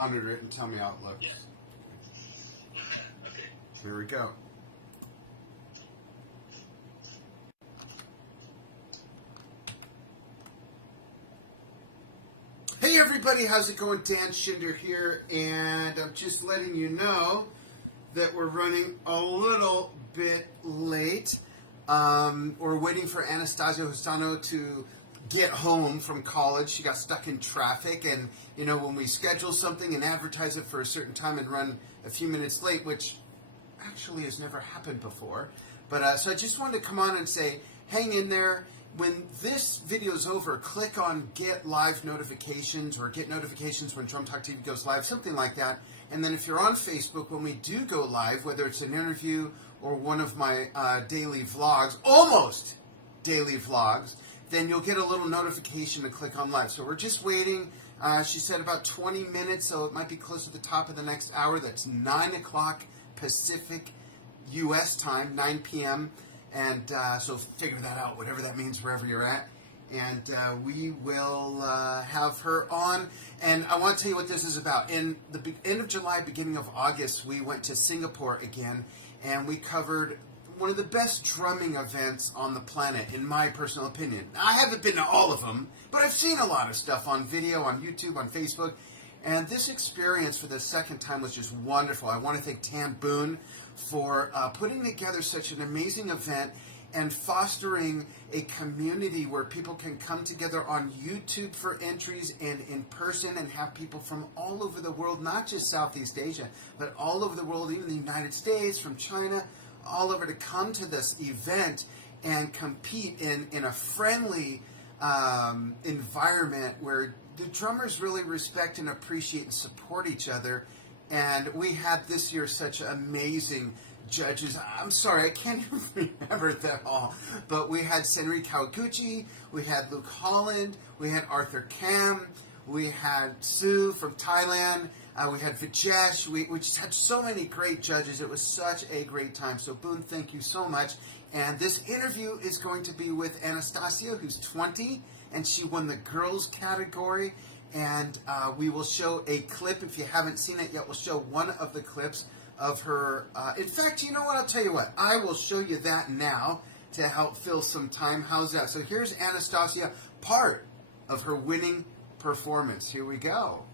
Monitor it and tell me how it looks. Yeah. Okay. Here we go. Hey everybody, how's it going? Dan Shinder here, and I'm just letting you know that we're running a little bit late. We're waiting for Anastasia Hastono to get home from college. She got stuck in traffic, and you know, when we schedule something and advertise it for a certain time and run a few minutes late, which actually has never happened before. But so I just wanted to come on and say, hang in there. When this video is over, click on get live notifications or get notifications when Drum Talk TV goes live, something like that. And then if you're on Facebook, when we do go live, whether it's an interview or one of my daily vlogs, almost daily vlogs, then you'll get a little notification to click on live. So we're just waiting. She said about 20 minutes, so it might be close to the top of the next hour. That's 9 o'clock Pacific U.S. time, 9 p.m., and so figure that out, whatever that means, wherever you're at. And we will have her on. And I want to tell you what this is about. In the end of July, beginning of August, we went to Singapore again, and we covered one of the best drumming events on the planet, in my personal opinion. Now, I haven't been to all of them, but I've seen a lot of stuff on video, on YouTube, on Facebook. And this experience for the second time was just wonderful. I want to thank Tan Boone for putting together such an amazing event and fostering a community where people can come together on YouTube for entries and in person, and have people from all over the world, not just Southeast Asia, but all over the world, even the United States, from China, all over, to come to this event and compete in a friendly environment where the drummers really respect and appreciate and support each other. And we had this year such amazing judges. I'm sorry, I can't even remember them all. But we had Senri Kawaguchi, we had Luke Holland, we had Arthur Kam, we had Sue from Thailand, we had Vijesh. We just had so many great judges. It was such a great time. So Boone, thank you so much. And this interview is going to be with Anastasia, who's 20, and she won the girls category. And we will show a clip. If you haven't seen it yet, we'll show one of the clips of her. In fact, you know what? I'll tell you what. I will show you that now to help fill some time. How's that? So here's Anastasia, part of her winning performance. Here we go.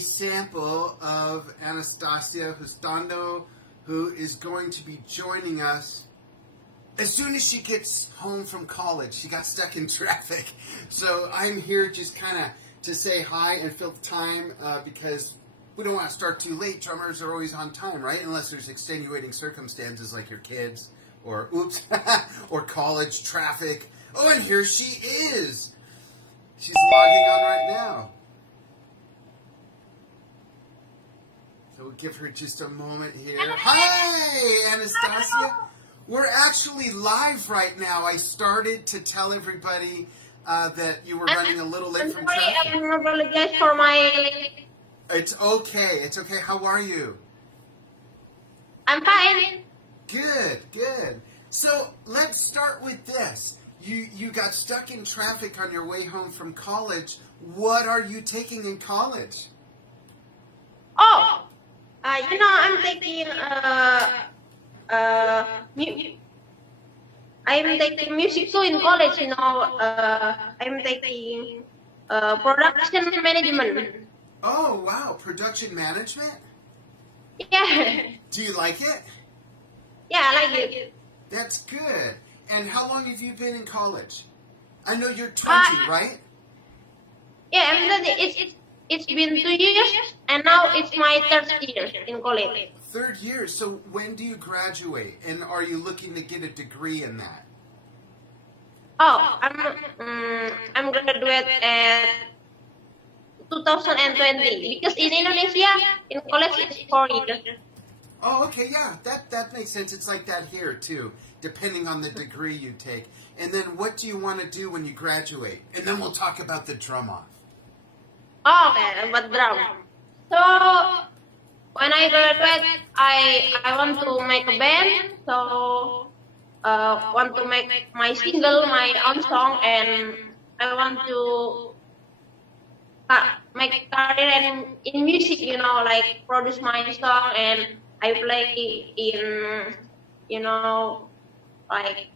Sample of Anastasia Hastono, who is going to be joining us as soon as she gets home from college. She got stuck in traffic. So I'm here just kind of to say hi and fill the time because we don't want to start too late. Drummers are always on time, right? Unless there's extenuating circumstances like your kids or, oops, or college traffic. Oh, and here she is. She's logging on right now. So we'll give her just a moment here. Hi, Anastasia. We're actually live right now. I started to tell everybody that you were running a little late from traffic. I apologize for my... It's okay. It's okay. How are you? I'm fine. Good, good. So let's start with this. You got stuck in traffic on your way home from college. What are you taking in college? Oh, I'm taking I'm taking music too in college. I'm taking production management. Oh, wow. Production management? Yeah. Do you like it? Yeah, I like it. That's good. And how long have you been in college? I know you're 20, right? Yeah, it's been 2 years, and now it's my third year in college. Third year. So when do you graduate? And are you looking to get a degree in that? Oh, I'm graduate at 2020 because in Indonesia, in college it's 4 years. Oh, okay, yeah, that makes sense. It's like that here too, depending on the degree you take. And then what do you want to do when you graduate? And then we'll talk about the drum off. Oh, okay, but drum. So when I graduate, I want to make a band. So want to make my single, my own song, and I want to make career in music. Like produce my song, and I play in like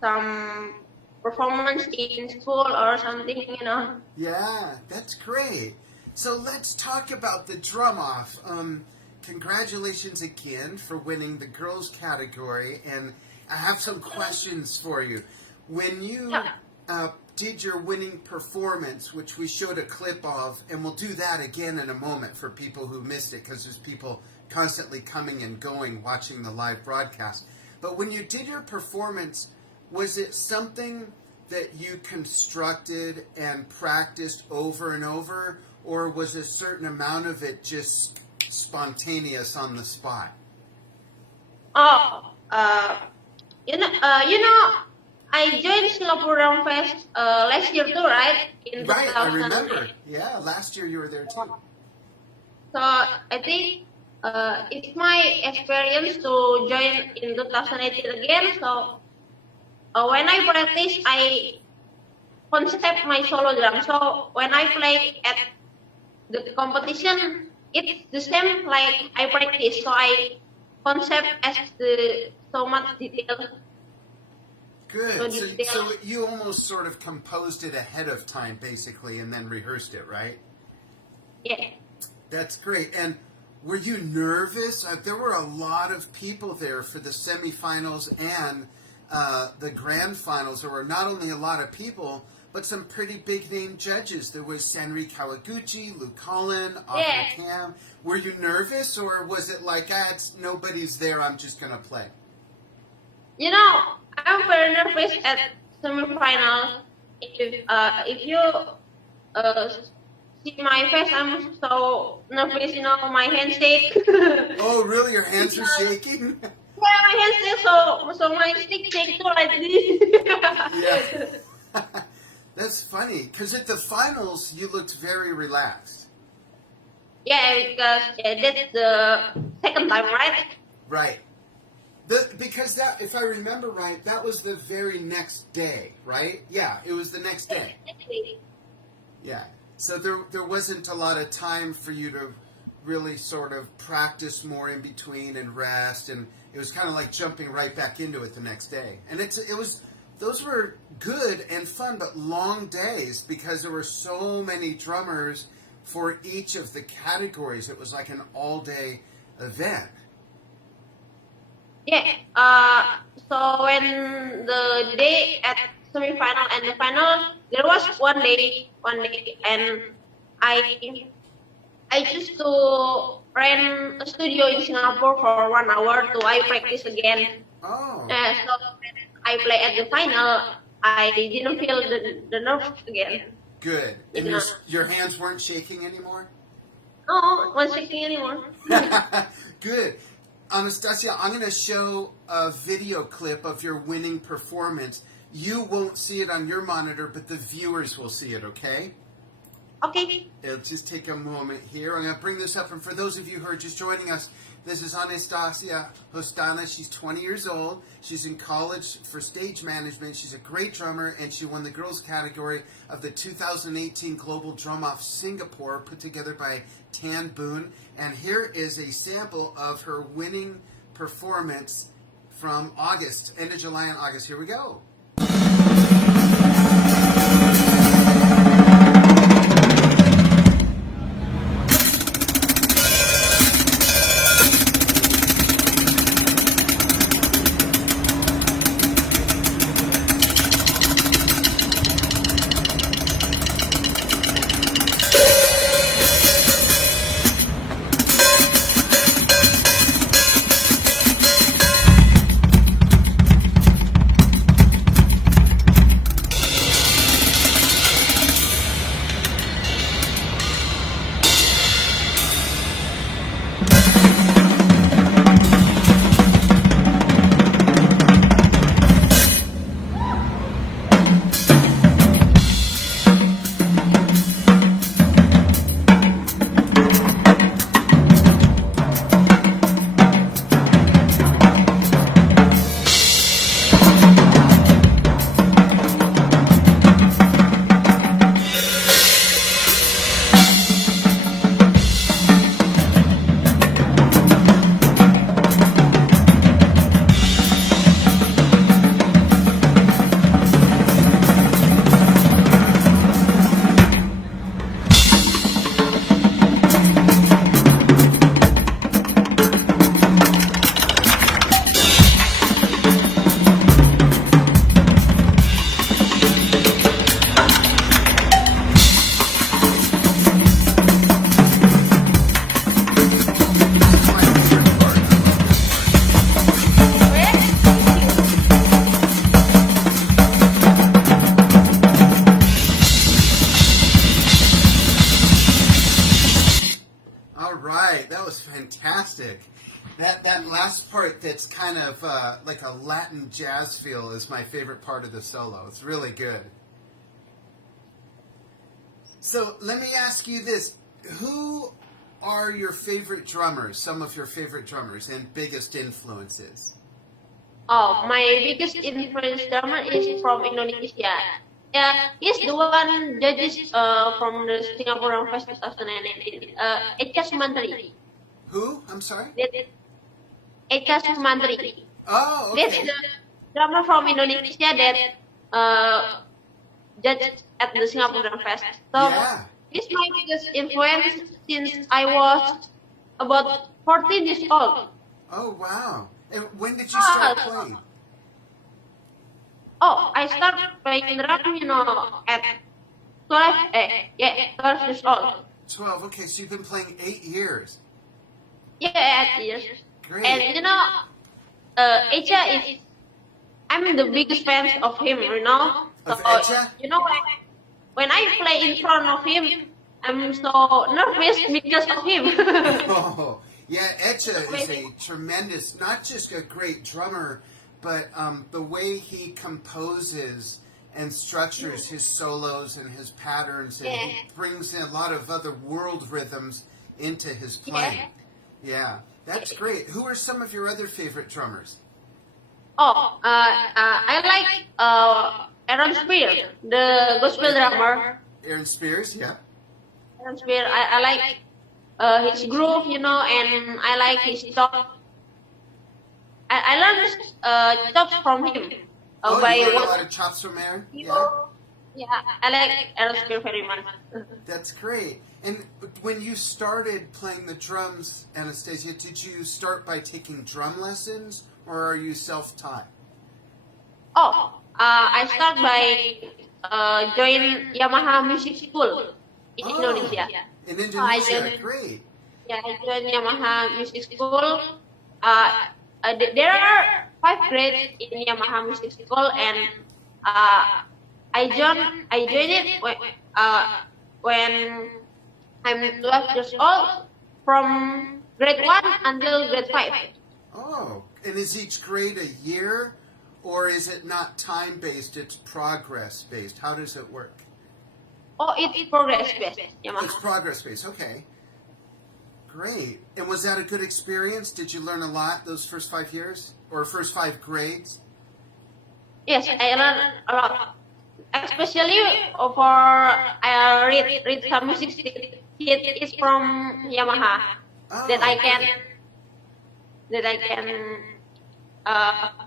some performance in school or something. Yeah, that's great. So let's talk about the drum off. Congratulations again for winning the girls category, and I have some questions for you. When you did your winning performance, which we showed a clip of, and we'll do that again in a moment for people who missed it, because there's people constantly coming and going watching the live broadcast. But when you did your performance, was it something that you constructed and practiced over and over, or was a certain amount of it just spontaneous on the spot? Oh, I joined Singapore Drum Fest last year too, right? Right, I remember. Yeah, last year you were there too. So I think it's my experience to join in 2018 again. So when I practice, I concept my solo drum. So when I play at the competition, it's the same like I practice. So I concept as so much detail. Good. So you almost sort of composed it ahead of time, basically, and then rehearsed it, right? Yeah. That's great. And were you nervous? There were a lot of people there for the semifinals and the grand finals. There were not only a lot of people, but some pretty big-name judges. There was Sanri Kawaguchi, Luke Collin, Arthur Cam. Were you nervous, or was it like, nobody's there, I'm just going to play? I'm very nervous at semifinal. If you see my face, I'm so nervous. My hands shake. Oh, really? Your hands are shaking? Yeah, my hands shake. So my stick shake too, like this. Yeah. That's funny, because at the finals, you looked very relaxed. Yeah, because that's the second time, right? Right. Because that, if I remember right, that was the very next day, right? Yeah, it was the next day. Yeah. So there wasn't a lot of time for you to really sort of practice more in between and rest, and it was kind of like jumping right back into it the next day. And those were good and fun, but long days, because there were so many drummers for each of the categories. It was like an all-day event. Yeah. So when the day at semi-final and the final, there was one day, and I used to rent a studio in Singapore for 1 hour to I practice again. Oh. So when I play at the final, I didn't feel the nerves again. Good. And your hands weren't shaking anymore? No, one shaking anymore. Good. Anastasia, I'm going to show a video clip of your winning performance. You won't see it on your monitor, but the viewers will see it, okay? Okay. It'll just take a moment here. I'm going to bring this up, and for those of you who are just joining us, this is Anastasia Hastono. She's 20 years old. She's in college for stage management. She's a great drummer, and she won the girls category of the 2018 Global Drum Off Singapore, put together by Tan Boon. And here is a sample of her winning performance from August, end of July and August. Here we go. All right, that was fantastic. That last part that's kind of like a Latin jazz feel is my favorite part of the solo. It's really good. So let me ask you this. Who are your favorite drummers, some of your favorite drummers and biggest influences? Oh, my biggest influence drummer is from Indonesia. Yeah, he's the one judges from the Singapore Drum Fest 2019. Echa Sumantri. Who? I'm sorry? Echa Sumantri. Oh, okay. That's the drummer from Indonesia that judged at the Singapore Drum Fest. So Yeah. he's my biggest influence since I was about 14 years old. Oh, wow. And when did you start playing? Oh, I started playing drum, at 12 years old. 12. Okay, so you've been playing 8 years. Yeah, 8 years. Great. And Echa is, I'm the biggest fan of him, Of Echa? When I play in front of him, I'm so nervous because of him. Oh, yeah, Echa is a tremendous, not just a great drummer, but the way he composes and structures his solos and his patterns, and he brings in a lot of other world rhythms into his playing. Yeah, that's great. Who are some of your other favorite drummers? Oh, I like Aaron Spear, the gospel drummer. Aaron Spears, yeah. Aaron Spear, I like his groove, and I like his chop. I learned chops from him. Oh, By you learned a what lot of chops from Aaron? he Yeah. wrote. Yeah, I like Aaron Spear very much. That's great. And when you started playing the drums, Anastasia, did you start by taking drum lessons, or are you self-taught? Oh, I start by join Yamaha Music School in Indonesia. In I Indonesia, joined- great. Yeah, I joined Yamaha Music School. There are 5 grades in Yamaha Music School, and I joined it when I'm 12 years old from grade 1 until grade 5. Oh, and is each grade a year, or is it not time-based, it's progress-based? How does it work? Oh, it's progress-based, It's Yamaha. progress-based, okay. Great. And was that a good experience? Did you learn a lot those first 5 years? Or first 5 grades? Yes, I learned a lot. Especially for I read some music it is from Yamaha Oh, that I can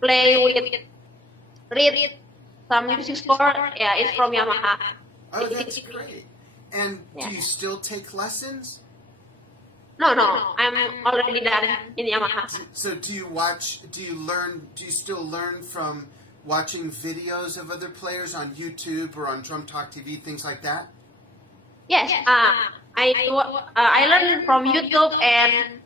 play with read some music score. Yeah, it's from Yamaha. oh, that's great. And Yeah. do you still take lessons? No, I'm already done in Yamaha. So do you still learn from watching videos of other players on YouTube or on Drum Talk TV, things like that? Yes, I learned from YouTube and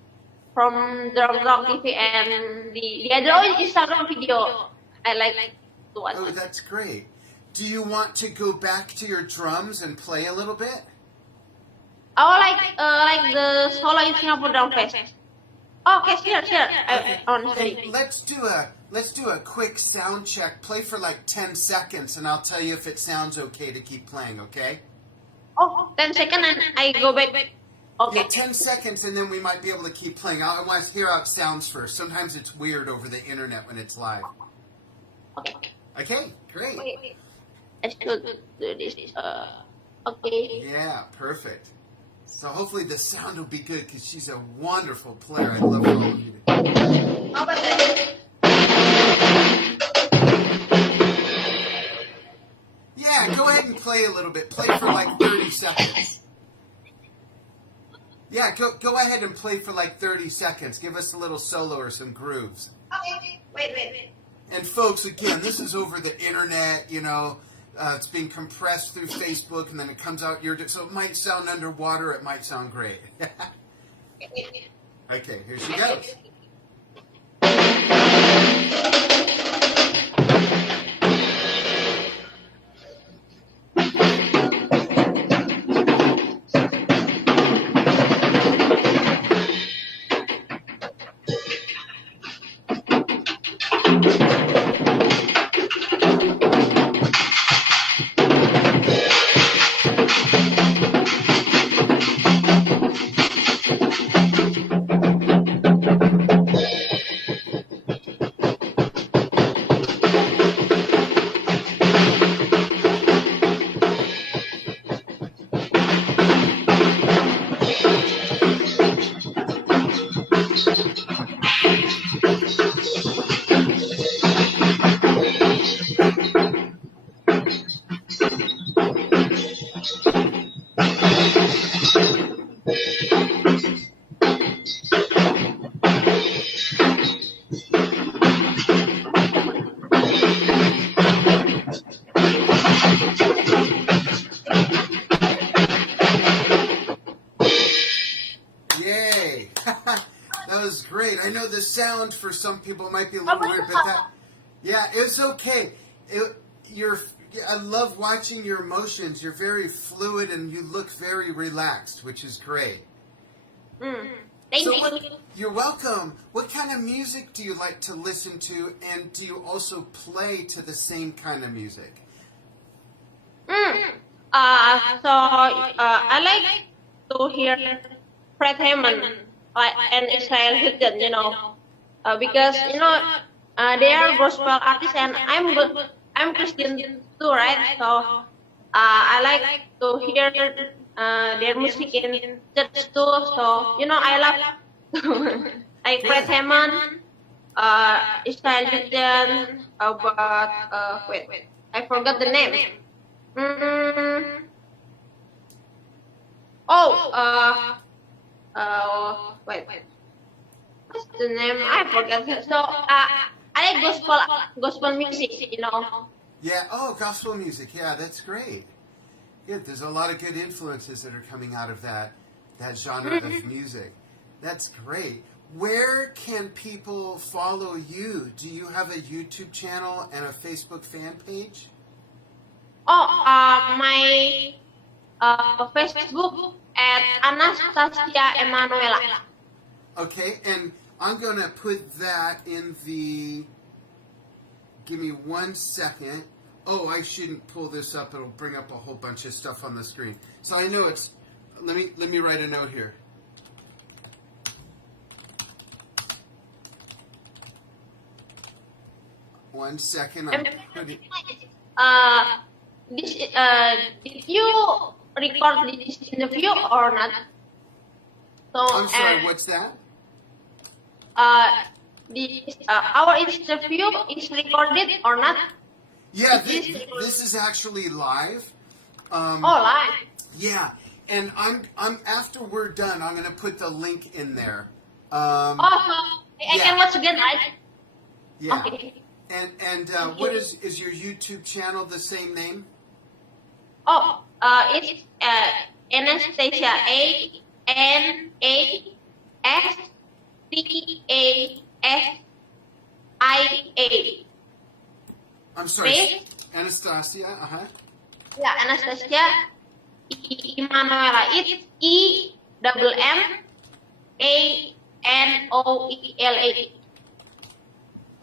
from Drum Talk TV and the other Instagram video. I like to watch. Oh, that's great. Do you want to go back to your drums and play a little bit? Oh, like the solo in Singapore Drum Fest. Okay, sure. And let's do a quick sound check. Play for like 10 seconds, and I'll tell you if it sounds okay to keep playing. Okay? Oh, 10 seconds and I go back. Okay. Yeah, 10 seconds, and then we might be able to keep playing. I want to hear how it sounds first. Sometimes it's weird over the internet when it's live. Okay. Okay, great. Wait. I should do this. Okay. Yeah, perfect. So hopefully the sound will be good because she's a wonderful player. I love all of you. How about that? Yeah, go ahead and play a little bit. Play for like 30 seconds. Yeah, go ahead and play for like 30 seconds. Give us a little solo or some grooves. Okay. Wait. And folks, again, this is over the internet, you know. It's being compressed through Facebook, and then it comes out so it might sound underwater, it might sound great. Okay, here she goes. Yay! That was great. I know the sound for some people might be a little weird, but it's okay. I love watching your emotions. You're very fluid and you look very relaxed, which is great. Thank you. You're welcome. What kind of music do you like to listen to, and do you also play to the same kind of music? I like to hear Fred Hammond and Israel Houghton, because they are gospel artists and I'm Christian too, right? So I like to hear their music in church too. So I love like Fred Hammond, Israel Houghton, but wait, I forgot the name. Wait. What's the name? I forgot. So, I like gospel music, Yeah, gospel music. Yeah, that's great. Good. There's a lot of good influences that are coming out of that genre of music. That's great. Where can people follow you? Do you have a YouTube channel and a Facebook fan page? My Facebook at Anastasia Emanuela. Okay, and I'm going to put that in the... Give me 1 second. Oh, I shouldn't pull this up. It'll bring up a whole bunch of stuff on the screen. So I know it's... Let me write a note here. One second. I'm putting... Did you record this interview or not? So, I'm sorry, what's that? Our interview is recorded or not? Yeah, this is actually live. Live. Yeah, and I'm after we're done, I'm going to put the link in there. So I can watch again, right? Yeah. Okay. And what is your YouTube channel the same name? It's Anastasia Anastasia. I'm sorry, Space? Anastasia. Yeah, Anastasia Emanuela. It's Emanuela.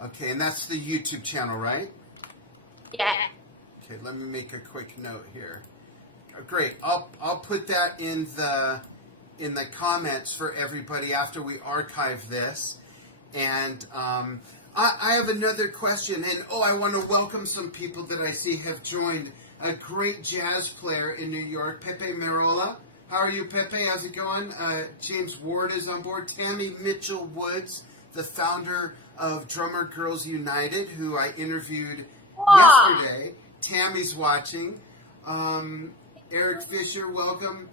Okay, and that's the YouTube channel, right? Yeah. Okay, let me make a quick note here. Great. I'll put that in the comments for everybody after we archive this. And I have another question. And I want to welcome some people that I see have joined. A great jazz player in New York, Pepe Merola. How are you, Pepe? How's it going? James Ward is on board. Tammy Mitchell Woods, the founder of Drummer Girls United, who I interviewed yesterday. Tammy's watching. Eric Fisher, welcome.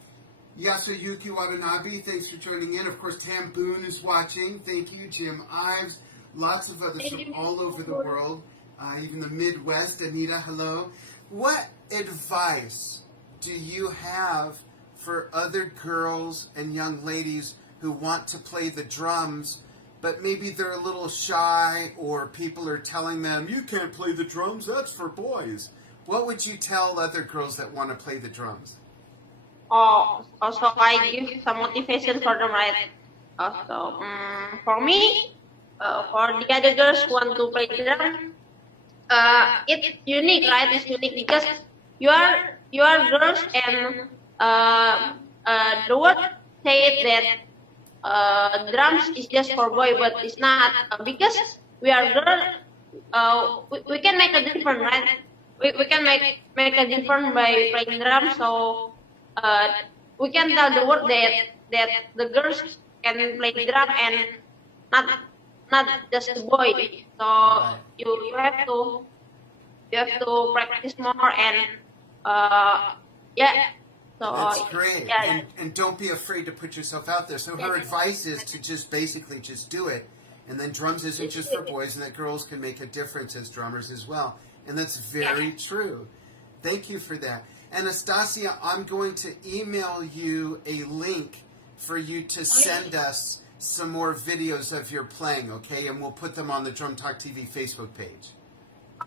Yasuyuki Watanabe, thanks for joining in. Of course, Tam Boone is watching. Thank you. Jim Ives. Lots of others from all over the world. Even the Midwest. Anita, hello. What advice do you have for other girls and young ladies who want to play the drums, but maybe they're a little shy, or people are telling them, you can't play the drums, that's for boys? What would you tell other girls that want to play the drums? Also I give some motivation for them, right? Also, for me, for the other girls who want to play the drum, it's unique, right? It's unique because you are girls, and the word say that drums is just for boy, but it's not, because we are girls. We can make a difference, right? We can make a difference by playing drums. So we can tell the world that the girls can play drum and not just the boy. So you have to practice more, and yeah. So that's great. Yeah. And don't be afraid to put yourself out there. So her advice is to just basically just do it. And then drums isn't just for boys, and that girls can make a difference as drummers as well. And that's very true. Thank you for that. Anastasia, I'm going to email you a link for you to send us some more videos of your playing, okay? And we'll put them on the Drum Talk TV Facebook page.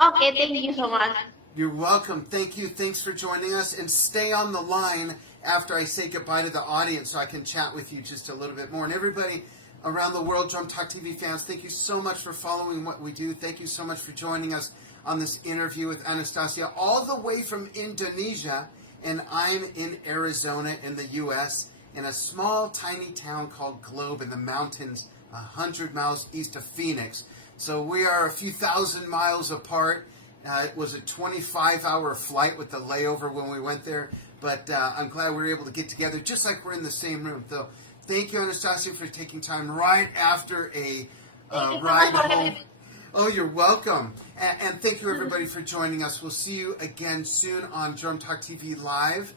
Okay, thank you so much. You're welcome. Thank you. Thanks for joining us. And stay on the line after I say goodbye to the audience so I can chat with you just a little bit more. And everybody around the world, Drum Talk TV fans, thank you so much for following what we do. Thank you so much for joining us on this interview with Anastasia, all the way from Indonesia. And I'm in Arizona in the U.S., in a small, tiny town called Globe in the mountains, 100 miles east of Phoenix. So we are a few thousand miles apart. It was a 25-hour flight with the layover when we went there. But I'm glad we were able to get together, just like we're in the same room. So thank you, Anastasia, for taking time right after a ride home. Oh, you're welcome. And thank you, everybody, for joining us. We'll see you again soon on Drum Talk TV Live.